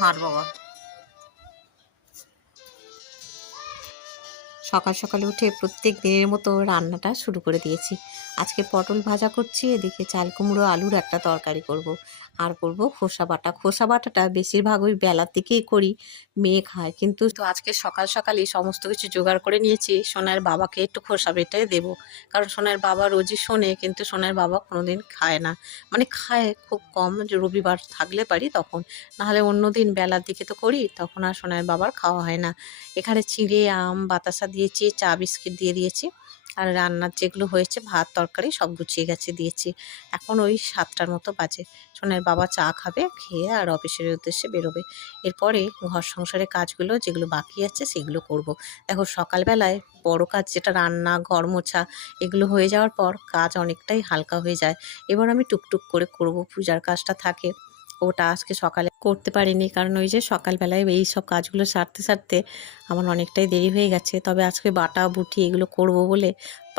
হাঁট বাবা। সকাল সকালে উঠে প্রত্যেক দিনের মতো রান্নাটা শুরু করে দিয়েছি। আজকে পটল ভাজা করছি, এদিকে চাল কুমড়ো আলুর একটা তরকারি করব। আর করব খোসা বাটা। খোসা বাটাটা বেশিরভাগ ওই বেলার দিকেই করি, মেয়ে খায়। কিন্তু তো আজকে সকাল সকালই সমস্ত কিছু জোগাড় করে নিয়েছি, সোনার বাবাকে একটু খোসা বেটে দেবো। কারণ সোনার বাবা রোজই শোনে, কিন্তু সোনার বাবা কোনোদিন খায় না। মানে খায় খুব কম, যে রবিবার থাকলে পারি তখন, নাহলে অন্য দিন বেলার দিকে তো করি, তখন আর সোনার বাবার খাওয়া হয় না। এখানে চিঁড়ে, আম, বাতাসা দিয়েছি, চা বিস্কিট দিয়ে দিয়েছি। আর রান্নার যেগুলো হয়েছে ভাত তরকারি সব গুছিয়ে গেছে দিয়েছি। এখন ওই 7টার মতো বাজে। সোনার বাবা চা খাবে, খেয়ে আর অফিসের উদ্দেশ্যে বেরোবে। এরপরে ঘর সংসারের কাজগুলো যেগুলো বাকি আছে সেগুলো করব। দেখো সকালবেলায় বড় কাজ যেটা রান্না, ঘর মোছা, এগুলো হয়ে যাওয়ার পর কাজ অনেকটাই হালকা হয়ে যায়। এবার আমি টুকটুক করে করব, পূজার কাজটা থাকে, ওটা আজকে সকালে করতে পারিনি। কারণ ওই যে সকালবেলায় এই সব কাজগুলো সারতে সারতে আমার অনেকটাই দেরি হয়ে গেছে। তবে আজকে বাটা বুটি এগুলো করব বলে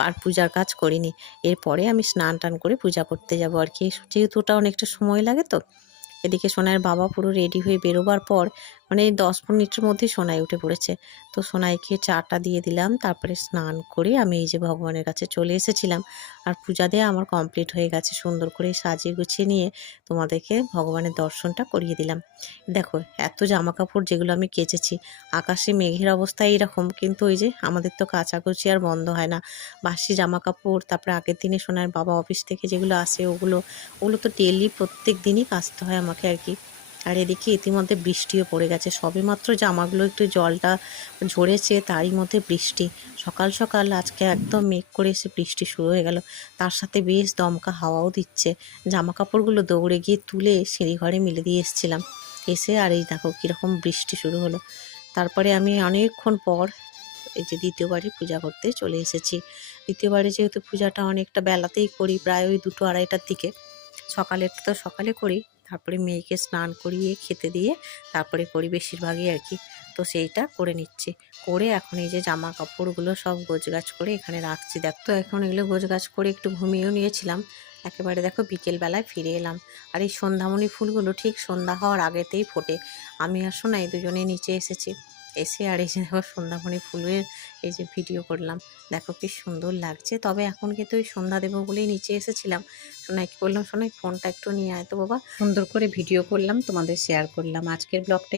আর পূজার কাজ করিনি। এরপরে আমি স্নান টান করে পূজা করতে যাব আর কি, যেহেতু ওটা অনেকটা সময় লাগে তো। এদিকে সোনাইয়ের বাবা পুরো রেডি হয়ে বেরোবার পর, মানে 10 মিনিটের মধ্যেই সোনাই উঠে পড়েছে। তো সোনাইকে চাটা দিয়ে দিলাম, তারপরে স্নান করে আমি এই যে ভগবানের কাছে চলে এসেছিলাম। আর পূজা দেওয়া আমার কমপ্লিট হয়ে গেছে। সুন্দর করে সাজিয়ে গুছিয়ে নিয়ে তোমাদেরকে ভগবানের দর্শনটা করিয়ে দিলাম। দেখো এত জামা কাপড় যেগুলো আমি কেচেছি, আকাশে মেঘের অবস্থা এইরকম, কিন্তু ওই যে আমাদের তো কাচাকুচি আর বন্ধ হয় না। বাসি জামা কাপড়, তারপরে আগের দিনে সোনার বাবা অফিস থেকে যেগুলো আসে ওগুলো ওগুলো তো ডেলি প্রত্যেক দিনই কাচতে হয় আমাকে আর কি। আর এদিকে ইতিমধ্যে বৃষ্টিও পড়ে গেছে। সবেমাত্র জামাগুলো একটু জলটা ঝরেছে, তারই মধ্যে বৃষ্টি। সকাল সকাল আজকে একদম মেঘ করে এসে বৃষ্টি শুরু হয়ে গেল। তার সাথে বেশ দমকা হাওয়াও দিচ্ছে। জামা কাপড়গুলো দৌড়ে গিয়ে তুলে সিঁড়িঘরে মেলে দিয়ে এসেছিলাম। এসে আর এই দেখো কীরকম বৃষ্টি শুরু হলো। তারপরে আমি অনেকক্ষণ পর এই যে দ্বিতীয়বারে পূজা করতে চলে এসেছি। দ্বিতীয়বারে যেহেতু পূজাটা অনেকটা বেলাতেই করি, প্রায় ওই 2-2:30টার দিকে। সকালেরটা তো সকালে করি, তারপরে মেয়েকে স্নান করিয়ে খেতে দিয়ে তারপরে করি বেশিরভাগই আর কি। তো সেইটা করে নিচ্ছি। করে এখন এই যে জামা কাপড়গুলো সব গোছগাছ করে এখানে রাখছি। দেখো তো এখন এগুলো গোছগাছ করে একটু ঘুমিয়েও নিয়েছিলাম। একেবারে দেখো বিকেলবেলায় ফিরে এলাম। আর এই সন্ধ্যামণি ফুলগুলো ঠিক সন্ধ্যা হওয়ার আগেতেই ফোটে। আমি আর সোনাই দুজনে নিচে এসেছি। এসে আর এই যে দেখো সন্ধ্যামণি ফুলের এই যে ভিডিও করলাম। দেখো কি সুন্দর লাগছে। তবে এখন কিন্তু ওই সন্ধ্যা দেবো বলেই নিচে এসেছিলাম। সোনাইকে বললাম, সোনাই ফোনটা একটু নিয়ে আয় তো বাবা। সুন্দর করে ভিডিও করলাম, তোমাদের শেয়ার করলাম। আজকের ব্লগটা